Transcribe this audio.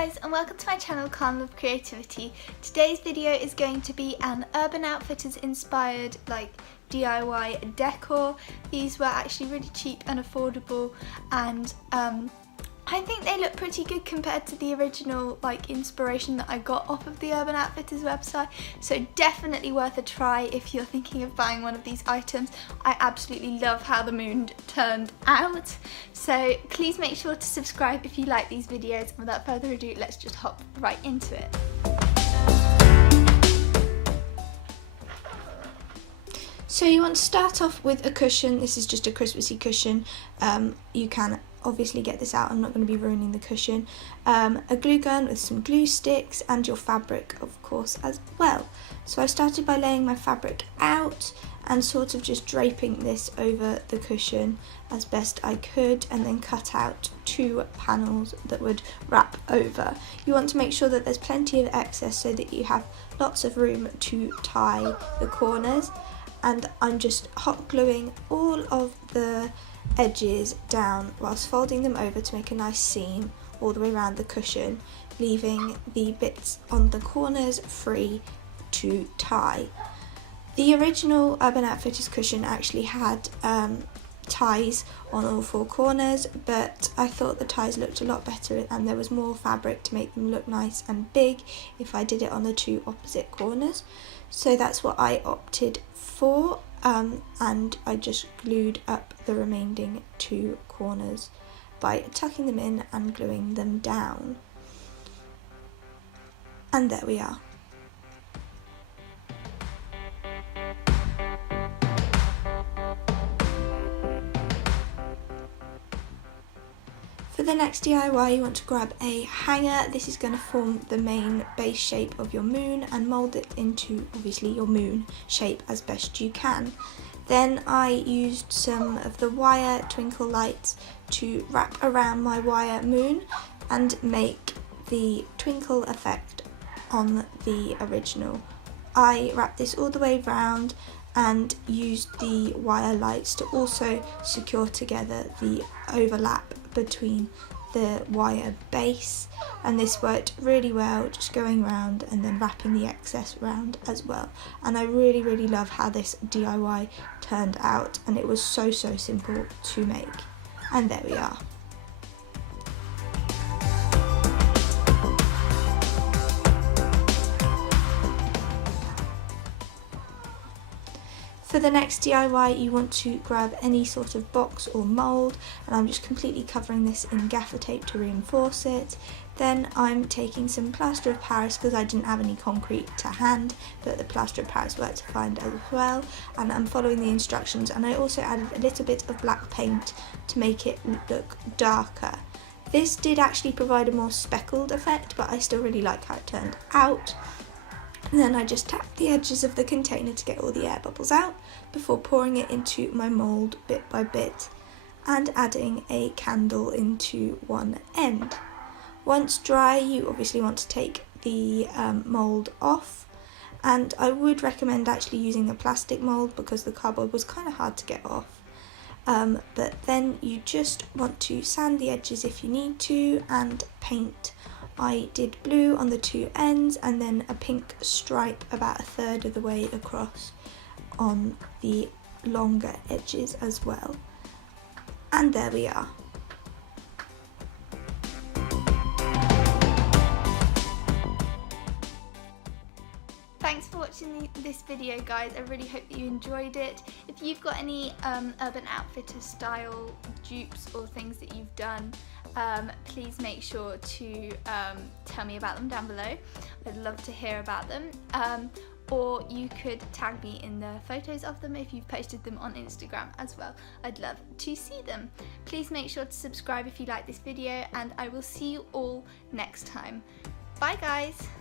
guys, and welcome to my channel Calm Love Creativity. Today's video is going to be an Urban Outfitters inspired DIY decor. These were actually really cheap and affordable, and I think they look pretty good compared to the original inspiration that I got off of the Urban Outfitters website, so definitely worth a try if you're thinking of buying one of these items. I absolutely love how the moon turned out, so please make sure to subscribe if you like these videos, and without further ado, let's just hop right into it. So you want to start off with a cushion. This is just a Christmassy cushion. You can obviously get this out, I'm not going to be ruining the cushion. A glue gun with some glue sticks and your fabric of course as well. So I started by laying my fabric out and sort of just draping this over the cushion as best I could, and then cut out 2 panels that would wrap over. You want to make sure that there's plenty of excess so that you have lots of room to tie the corners, and I'm just hot gluing all of the edges down whilst folding them over to make a nice seam all the way around the cushion, leaving the bits on the corners free to tie. The original Urban Outfitters cushion actually had ties on all 4 corners, but I thought the ties looked a lot better and there was more fabric to make them look nice and big if I did it on the 2 opposite corners. So that's what I opted for, and I just glued up the remaining 2 corners by tucking them in and gluing them down. And there we are. For the next DIY, you want to grab a hanger. This is going to form the main base shape of your moon and mould it into obviously your moon shape as best you can. Then I used some of the wire twinkle lights to wrap around my wire moon and make the twinkle effect on the original. I wrapped this all the way round and used the wire lights to also secure together the overlap between the wire base, and this worked really well, just going round and then wrapping the excess round as well. And I really love how this DIY turned out, and it was so simple to make. And there we are. For the next DIY, you want to grab any sort of box or mould, and I'm just completely covering this in gaffer tape to reinforce it. Then I'm taking some plaster of Paris because I didn't have any concrete to hand, but the plaster of Paris worked fine as well, and I'm following the instructions, and I also added a little bit of black paint to make it look darker. This did actually provide a more speckled effect, but I still really like how it turned out. And then I just tapped the edges of the container to get all the air bubbles out before pouring it into my mould bit by bit and adding a candle into one end. Once dry, you obviously want to take the mould off, and I would recommend actually using a plastic mould because the cardboard was kind of hard to get off. But then you just want to sand the edges if you need to and paint. I did blue on the 2 ends and then a pink stripe about 1/3 of the way across on the longer edges as well. And there we are. Thanks for watching this video, guys. I really hope that you enjoyed it. If you've got any Urban Outfitters style dupes or things that you've done, please make sure to tell me about them down below. I'd love to hear about them. Or you could tag me in the photos of them if you've posted them on Instagram as well. I'd love to see them. Please make sure to subscribe if you like this video, and I will see you all next time. Bye guys!